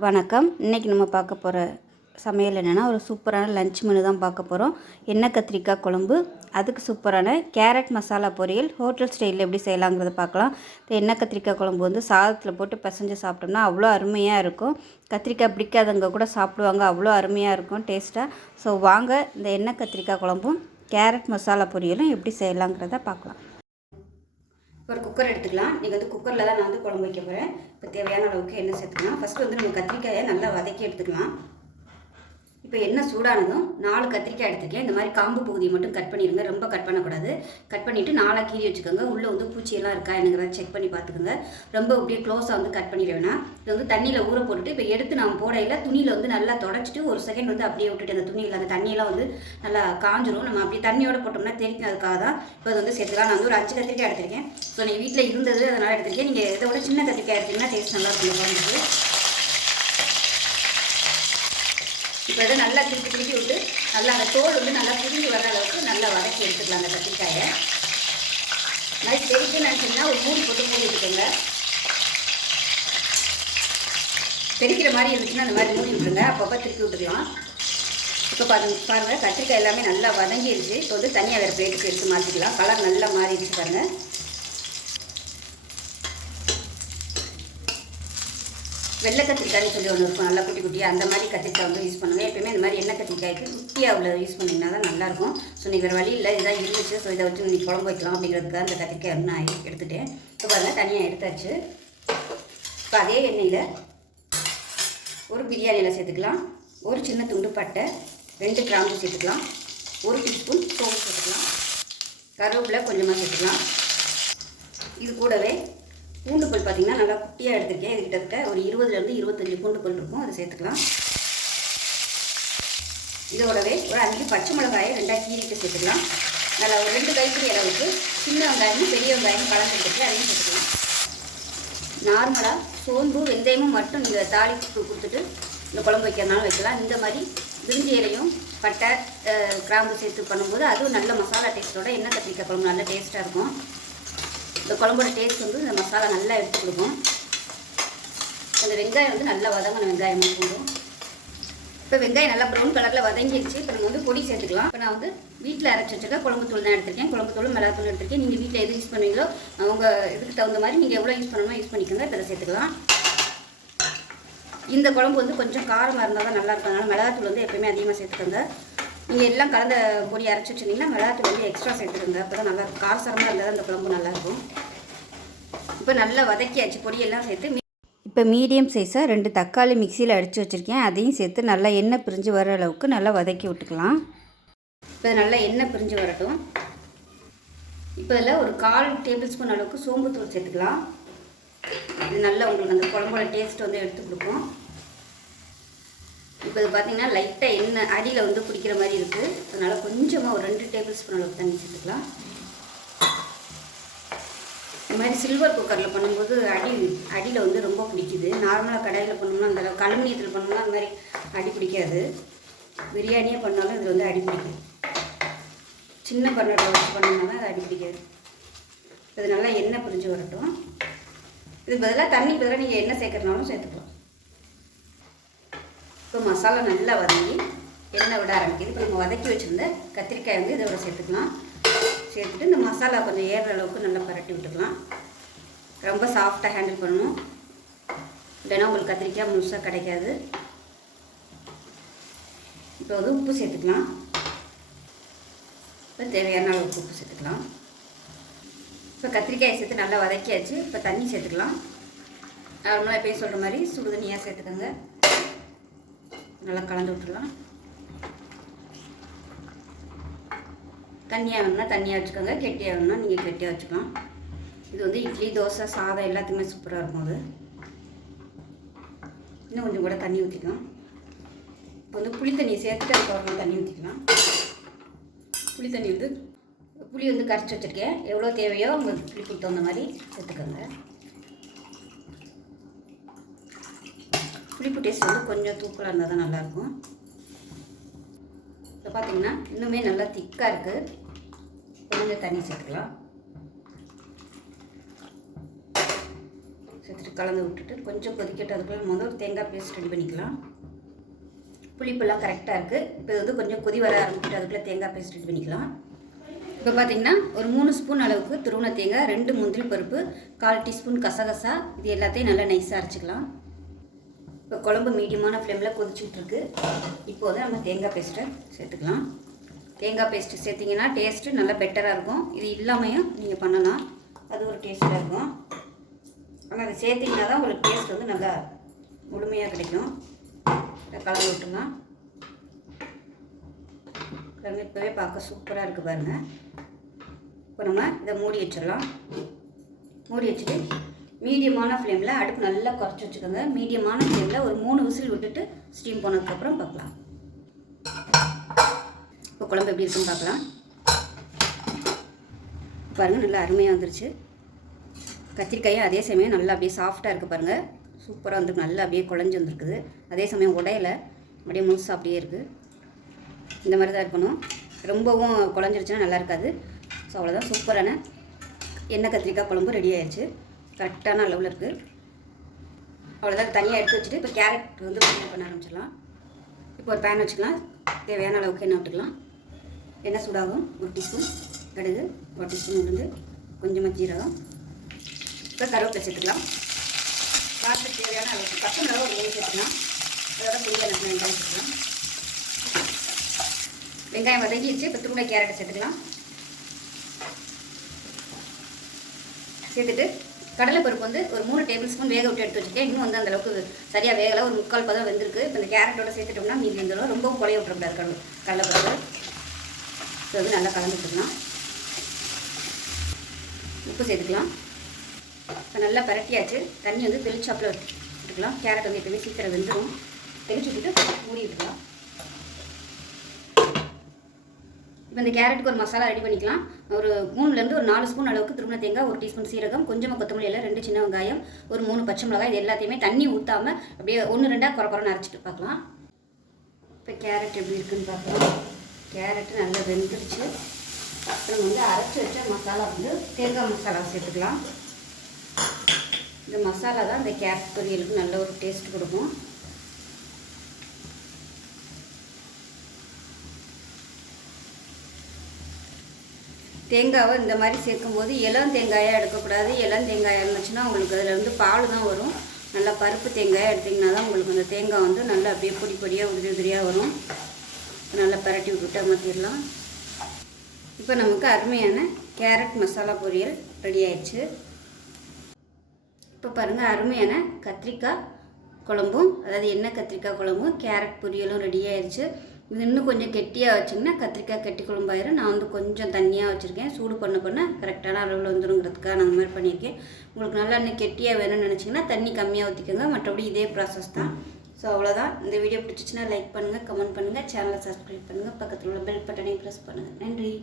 வணக்கம். இன்றைக்கி நம்ம பார்க்க போகிற சமையல் என்னென்னா ஒரு சூப்பரான லஞ்ச் மெனு தான் பார்க்க போகிறோம். எண்ணெய் கத்திரிக்காய் குழம்பு, அதுக்கு சூப்பரான கேரட் மசாலா பொரியல் ஹோட்டல் ஸ்டைலில் எப்படி செய்யலாங்கிறத பார்க்கலாம். இந்த எண்ணெய் கத்திரிக்காய் குழம்பு வந்து சாதத்தில் போட்டு பிசைஞ்சு சாப்பிட்டோம்னா அவ்வளோ அருமையாக இருக்கும். கத்திரிக்காய் பிடிக்காதவங்க கூட சாப்பிடுவாங்க, அவ்வளோ அருமையாக இருக்கும் டேஸ்ட்டாக. ஸோ வாங்க இந்த எண்ணெய் கத்திரிக்காய் குழம்பும் கேரட் மசாலா பொரியலும் எப்படி செய்யலாங்கிறத பார்க்கலாம். ஒரு குக்கர் எடுத்துக்கலாம். நீங்கள் வந்து குக்கரில் தான் நான் வந்து குழம்பு வைக்க போகிறேன். இப்போ தேவையான அளவுக்கு எண்ணெய் சேர்த்துக்கலாம். ஃபஸ்ட்டு வந்து நம்ம கத்திரிக்காயை நல்லா வதக்கி எடுத்துக்கலாம். இப்போ எண்ணெய் சூடானதும் 4 கத்திரிக்காய் எடுத்துருக்கேன். இந்த மாதிரி காம்பு பகுதியை மட்டும் கட் பண்ணிடுங்க, ரொம்ப கட் பண்ணக்கூடாது. கட் பண்ணிவிட்டு 4 கீறி வச்சுக்கோங்க. உள்ளே வந்து பூச்சியெல்லாம் இருக்கா என்னங்கிறத செக் பண்ணி பார்த்துக்கோங்க. ரொம்ப அப்படியே க்ளோஸாக வந்து கட் பண்ணிட வேணாம். இது வந்து தண்ணியில் ஊற போட்டுட்டு இப்போ எடுத்து நம்ம போடையில் துணியில் வந்து நல்லா தொடச்சிட்டு ஒரு செகண்ட் வந்து அப்படியே விட்டுட்டு அந்த துணியில் அந்த தண்ணியெல்லாம் வந்து நல்லா காஞ்சிரும். நம்ம அப்படியே தண்ணியோட போட்டோம்னா தெரிக்கிறதுக்காக தான் இப்போ அது வந்து சேர்த்துக்கலாம். நான் வந்து ஒரு 5 கத்திரிக்காய் எடுத்திருக்கேன். ஸோ நீங்கள் வீட்டில் இருந்தது அதனால் எடுத்திருக்கேன். நீங்கள் இதை விட சின்ன கத்திரிக்காய் எடுத்திங்கன்னா டேஸ்ட் நல்லா இருக்கும் குழம்புக்கு. இப்போ இதை நல்லா திருப்பி விட்டு நல்லா அந்த தோல் வந்து நல்லா பிரிஞ்சு வர அளவுக்கு நல்லா வதக்கி எடுத்துக்கலாம் அந்த கத்திரிக்காயை. நல்லா தெரிஞ்சு நினச்சிங்கன்னா ஒரு மூடி போட்டு மூடி விட்டுக்கோங்க. தெரிக்கிற மாதிரி இருந்துச்சுன்னா அந்த மாதிரி மூடி விட்டுருங்க. அப்பப்போ திருப்பி விட்டுக்கலாம். இப்போ பாருங்கள் கத்திரிக்காய் எல்லாமே நல்லா வதங்கிடுச்சு. இப்போ வந்து தனியாக வேறு பிளேட்டுக்கு எடுத்து மாற்றிக்கலாம். கலர் நல்லா மாறிடுச்சு பாருங்கள். வெள்ளை கத்திரிக்காய்னு சொல்லி ஒன்று இருக்கும், நல்லா குட்டி குட்டியாக, அந்த மாதிரி கத்திரிக்காய் வந்து யூஸ் பண்ணுங்கள். எப்பயுமே இந்த மாதிரி எண்ணெய் கத்திரிக்காய்க்கு குட்டியாக உள்ள யூஸ் பண்ணிங்கன்னா தான் நல்லாயிருக்கும். ஸோ நீங்கள் வேறு வழி இல்லை, இதுதான் இருந்துச்சு. ஸோ இதை வச்சு நீங்கள் குழம்பு வைக்கலாம் அப்படிங்கிறதுக்காக அந்த கத்திரிக்காய் வந்து நான் எடுத்துகிட்டேன். இப்போ பாருங்கள் தனியாக எடுத்தாச்சு. இப்போ அதே எண்ணெயில் ஒரு பிரியாணியில் சேர்த்துக்கலாம். ஒரு சின்ன துண்டு பட்டை, 2 கிராம்பு சேர்த்துக்கலாம். 1 டீஸ்பூன் சோம்பு சேர்த்துக்கலாம். கருவேப்பிலை கொஞ்சமாக சேர்த்துக்கலாம். இது கூடவே பூண்டு பல் பார்த்திங்கன்னா நல்லா குட்டியாக எடுத்துருக்கேன். இது கிட்டத்தட்ட ஒரு 20லேருந்து 25 பூண்டு பல் இருக்கும், அதை சேர்த்துக்கலாம். இதோடவே ஒரு 5 பச்சை மிளகாயை 2ஆக கீறிட்டு சேர்த்துக்கலாம். நல்லா ஒரு 2 கைப்பிடி அளவுக்கு சின்ன வெங்காயமும் பெரிய வெங்காயமும் கலந்து எடுத்துட்டு அதையும் சேர்த்துக்கலாம். நார்மலாக சோம்பு வெந்தயமும் மட்டும் நீங்கள் தாளிப்பு கொடுத்துட்டு இந்த குழம்பு வைக்கிறதுனால வைக்கலாம். இந்த மாதிரி பிரிஞ்சி இலையும் பட்டை கிராம்பு சேர்த்து பண்ணும்போது அதுவும் நல்ல மசாலா டேஸ்ட்டோட எண்ணெய் கத்திரிக்காய் குழம்பு நல்ல டேஸ்ட்டாக இருக்கும். இந்த குழம்போட டேஸ்ட் வந்து இந்த மசாலா நல்லா எடுத்து கொடுக்கும். அந்த வெங்காயம் வந்து நல்லா வதங்கின வெங்காயமாக போடும். இப்போ வெங்காயம் நல்லா ப்ரௌன் கலரில் வதங்கிடுச்சு. இப்போ நம்ம வந்து பொடி சேர்த்துக்கலாம். இப்போ நான் வந்து வீட்டில் அரைச்சி வச்சுருக்க குழம்பு தூள் தான் எடுத்திருக்கேன். குழம்பு தூள் மிளகாத்தூள் எடுத்திருக்கேன். நீங்கள் வீட்டில் எது யூஸ் பண்ணுவீங்களோ உங்கள் இதுக்கு தகுந்த மாதிரி நீங்கள் எவ்வளோ யூஸ் பண்ணணுமோ யூஸ் பண்ணிக்கோங்க. இப்போ சேர்த்துக்கலாம். இந்த குழம்பு வந்து கொஞ்சம் காரமாக இருந்தால் தான் நல்லாயிருக்கும். அதனால் மிளகாத்தூள் வந்து எப்போயுமே அதிகமாக சேர்த்துக்கோங்க. நீங்கள் எல்லாம் கலந்த பொடி அரைச்சி வச்சுருந்தீங்கன்னா மிளகாத்தூள் வந்து எக்ஸ்ட்ரா சேர்த்துக்கோங்க. அப்போ தான் நல்லாயிருக்கும். காரசாரமாக இருந்தால் தான் அந்த குழம்பு நல்லாயிருக்கும். இப்போ நல்லா வதக்கியாச்சு பொடியெல்லாம் சேர்த்து. இப்போ மீடியம் சைஸாக 2 தக்காளி மிக்சியில் அடித்து வச்சுருக்கேன். அதையும் சேர்த்து நல்லா எண்ணெய் பிரிஞ்சு வர அளவுக்கு நல்லா வதக்கி விட்டுக்கலாம். இப்போ நல்லா எண்ணெய் பிரிஞ்சு வரட்டும். இப்போ இதில் ஒரு 1/4 டேபிள் ஸ்பூன் அளவுக்கு சோம்புத்தூள் சேர்த்துக்கலாம். இது நல்லா உங்களுக்கு அந்த குழம்போட டேஸ்ட் வந்து எடுத்து கொடுக்கும். இப்போ இது பார்த்திங்கன்னா லைட்டாக எண்ணெய் அடியில் வந்து குடிக்கிற மாதிரி இருக்குது. அதனால் கொஞ்சமாக ஒரு 2 டேபிள் ஸ்பூன் அளவுக்கு தண்ணி சேர்த்துக்கலாம். இந்த மாதிரி சில்வர் குக்கரில் பண்ணும்போது அடியில் வந்து ரொம்ப பிடிக்குது. நார்மலாக கடையில் பண்ணோம்னா அந்த அலுமினியத்தில் பண்ணோம்னா அந்த மாதிரி அடி பிடிக்காது. பிரியாணியே பண்ணாலும் இதில் வந்து அடி பிடிக்கும். சின்ன பன்னோட்டில் வச்சு பண்ணோம்னா அது அடி பிடிக்காது. இது நல்லா எண்ணெய் பிரிஞ்சு வரட்டும். இது பதிலாக தண்ணி பதிலாக நீங்கள் எண்ணெய் சேர்க்கறதுனாலும் சேர்த்துக்கலாம். இப்போ மசாலா நல்லா வதங்கி எண்ணெய் விட ஆரம்பிக்குது. இப்போ நம்ம வதக்கி வச்சுருந்த கத்திரிக்காய் வந்து இதோட சேர்த்துக்கலாம். சேர்த்துட்டு இந்த மசாலா கொஞ்சம் ஏறுற அளவுக்கு நல்லா பரட்டி விட்டுக்கலாம். ரொம்ப சாஃப்டாக ஹேண்டில் பண்ணணும், இல்லைன்னா உங்களுக்கு கத்திரிக்காய் முழுசாக கிடைக்காது. இப்போ வந்து உப்பு சேர்த்துக்கலாம். இப்போ தேவையான அளவு உப்பு சேர்த்துக்கலாம். இப்போ கத்திரிக்காயை சேர்த்து நல்லா வதக்கியாச்சு. இப்போ தண்ணி சேர்த்துக்கலாம். நார்மலாக எப்பயும் சொல்கிற மாதிரி சுடு தண்ணியாக சேர்த்துக்கோங்க. நல்லா கலந்து விட்டுடலாம். தண்ணியாக வேணும்னா தண்ணியாக வச்சுக்கோங்க, கெட்டியாக வேணும்னா நீங்கள் கெட்டியாக வச்சுக்கலாம். இது வந்து இட்லி தோசை சாதம் எல்லாத்துக்குமே சூப்பராக இருக்கும். அது இன்னும் கொஞ்சம் கூட தண்ணி ஊற்றிக்கலாம். இப்போ வந்து புளி தண்ணி சேர்த்துட்டு அதுக்கப்புறமா தண்ணி ஊற்றிக்கலாம். புளி வந்து கரைச்சி வச்சுருக்கேன். எவ்வளோ தேவையோ உங்களுக்கு புளிக்கு தகுந்த மாதிரி சேர்த்துக்கோங்க. புளிப்பு டேஸ்ட் வந்து கொஞ்சம் தூக்கலாக இருந்தால் தான் நல்லாயிருக்கும். இப்போ பார்த்தீங்கன்னா இன்னுமே நல்லா திக்காக இருக்குது. கொஞ்சம் தண்ணி சேர்த்துக்கலாம். சேர்த்துட்டு கலந்து விட்டுட்டு கொஞ்சம் கொதிக்கட்டு. அதுக்குள்ளே முதல்ல ஒரு தேங்காய் பேஸ்ட் ரெடி பண்ணிக்கலாம். புளிப்பெல்லாம் கரெக்டாக இருக்குது. இப்போ இது கொஞ்சம் கொதி வர ஆரம்பிச்சுட்டு அதுக்குள்ளே தேங்காய் பேஸ்ட் ரெடி பண்ணிக்கலாம். இப்போ பார்த்திங்கன்னா ஒரு 3 ஸ்பூன் அளவுக்கு துருவன தேங்காய், 2 முந்திரி பருப்பு, 1/4 டீஸ்பூன் கசகசா, இது எல்லாத்தையும் நல்லா நைஸாக அரைச்சிக்கலாம். இப்போ குழம்பு மீடியமான ஃப்ளேமில் கொதிச்சுட்ருக்கு. இப்போது நம்ம தேங்காய் பேஸ்ட்டை சேர்த்துக்கலாம். தேங்காய் பேஸ்ட்டு சேர்த்திங்கன்னா டேஸ்ட்டு நல்லா பெட்டராக இருக்கும். இது இல்லாமையும் நீங்கள் பண்ணலாம், அது ஒரு டேஸ்ட்டாக இருக்கும். ஆனால் அதை சேர்த்திங்கன்னா தான் உங்களுக்கு டேஸ்ட் வந்து நல்லா முழுமையாக கிடைக்கும். கலந்து விட்டுலாம். இப்போவே பார்க்க சூப்பராக இருக்குது பாருங்கள். இப்போ நம்ம இதை மூடி வச்சிடலாம். மூடி வச்சுட்டு மீடியமான ஃப்ளேமில் அடுப்பு நல்லா குறைச்சி வச்சுக்கோங்க. மீடியமான ஃப்ளேமில் ஒரு 3 விசில் விட்டுட்டு ஸ்டீம் போனதுக்கப்புறம் பார்க்கலாம். இப்போ குழம்பு எப்படி இருக்குன்னு பார்க்கலாம். பாருங்கள் நல்லா அருமையாக வந்துருச்சு. கத்திரிக்காயும் அதே சமயம் நல்லா அப்படியே சாஃப்டாக இருக்குது பாருங்கள். சூப்பராக வந்துருக்கு. நல்லா அப்படியே குழஞ்சி வந்துருக்குது. அதே சமயம் உடையில அப்படியே முழுசாக அப்படியே இருக்குது. இந்த மாதிரி தான் இருக்கணும். ரொம்பவும் குழஞ்சிருச்சுன்னா நல்லா இருக்காது. ஸோ அவ்வளோதான், சூப்பரான எண்ணெய் கத்திரிக்காய் குழம்பு ரெடி ஆயிடுச்சு. கரெக்டான அளவில் இருக்குது. அவ்வளோதான், தனியாக எடுத்து வச்சுட்டு இப்போ கேரட் வந்து பண்ண ஆரம்பிச்சிடலாம். இப்போ ஒரு பேன் வச்சுக்கலாம். தேவையான அளவுக்கு எண்ணெய் விட்டுக்கலாம். எண்ணெய் சூடாகும். 1 டீஸ்பூன் கடுகு, 1 டீஸ்பூன் உளுந்து, கொஞ்சமாக ஜீரகம், இப்போ கருவேப்பிலை சேர்த்துக்கலாம். காரத்துக்கு தேவையான அளவுக்கு பச்சை மிளகா ஒரு 3 சேர்த்துக்கலாம். அதோட பொரியல் வெங்காயம் சேர்த்துக்கலாம். வெங்காயம் வதங்கிடுச்சு. இப்போ துருவன கேரட்டை சேர்த்துக்கலாம். சேர்த்துட்டு கடலைப்பருப்பு வந்து ஒரு 3 டேபிள் ஸ்பூன் வேக விட்டு எடுத்து வச்சுருக்கேன். இன்னும் வந்து அந்தளவுக்கு சரியாக வேகலை, ஒரு 3/4 பதம் வெந்திருக்கு. இப்போ இந்த கேரட்டோட சேர்த்துட்டோம்னா மீதி வந்துடும். ரொம்பவும் குழைய விட்டுறக்கூடாது கடலைப்பருப்பு. ஸோ வந்து நல்லா கலந்து விட்டுக்கலாம். உப்பு சேர்த்துக்கலாம். இப்போ நல்லா பரட்டியாச்சு. தண்ணி வந்து தெளிச்சாப்பில் விட்டுக்கலாம். கேரட் வந்து எப்போயுமே சீக்கிரம் வெந்துடும். தெளிச்சு விட்டுட்டு மூடி விட்டுக்கலாம். இப்போ இந்த கேரட்டுக்கு ஒரு மசாலா ரெடி பண்ணிக்கலாம். ஒரு 3லேருந்து ஒரு 4 ஸ்பூன் அளவுக்கு துருவன தேங்காய், 1 டீஸ்பூன் சீரகம், கொஞ்சமாக கொத்தமல்லி இலை, 2 சின்ன வெங்காயம், ஒரு 3 பச்சை மிளகாய், இது எல்லாத்தையுமே தண்ணி ஊற்றாமல் அப்படியே 1-2 குறை அரைச்சிட்டு பார்க்கலாம். இப்போ கேரட் எப்படி இருக்குன்னு பார்க்கலாம். கேரட்டு நல்லா வெந்துருச்சு. அப்புறம் வந்து அரைச்சி வச்ச மசாலா வந்து தேங்காய் மசாலா சேர்த்துக்கலாம். இந்த மசாலா தான் இந்த கேரட் பொரியலுக்கு நல்ல ஒரு டேஸ்ட் கொடுக்கும். தேங்காவை இந்த மாதிரி சேர்க்கும்போது இளம் தேங்காயாக எடுக்கக்கூடாது. இளம் தேங்காயாக இருந்துச்சுன்னா உங்களுக்கு அதில் வந்து பால் தான் வரும். நல்லா பருப்பு தேங்காயாக எடுத்திங்கன்னா தான் உங்களுக்கு அந்த தேங்காய் வந்து நல்லா அப்படியே பொடி பொடியாக உதிரியாக வரும். நல்லா பரட்டி விட்டுட்டு அமர்த்திடலாம். இப்போ நமக்கு அருமையான கேரட் மசாலா பொரியல் ரெடி ஆயிடுச்சு. இப்போ பாருங்கள், அருமையான கத்திரிக்காய் குழம்பும், அதாவது எண்ணெய் கத்திரிக்காய் குழம்பும் கேரட் பொரியலும் ரெடி ஆயிடுச்சு. இது இன்னும் கொஞ்சம் கெட்டியாக வச்சிங்கன்னா கத்திரிக்காய் கெட்டி குழம்பாயிரும். நான் வந்து கொஞ்சம் தண்ணியாக வச்சுருக்கேன். சூடு பண்ண கரெக்டான அளவில் வந்துருங்கிறதுக்காக நான் அந்த மாதிரி பண்ணியிருக்கேன். உங்களுக்கு நல்லா இன்னும் கெட்டியாக வேணும்னு நினச்சிங்கன்னா தண்ணி கம்மியாக ஊற்றிக்கோங்க. மற்றபடி இதே ப்ராசஸ் தான். ஸோ அவ்வளோதான். இந்த வீடியோ பிடிச்சிச்சின்னா லைக் பண்ணுங்கள், கமெண்ட் பண்ணுங்கள், சேனலை சப்ஸ்கிரைப் பண்ணுங்கள், பக்கத்தில் உள்ள பெல் பட்டனையும் ப்ரெஸ் பண்ணுங்கள். நன்றி.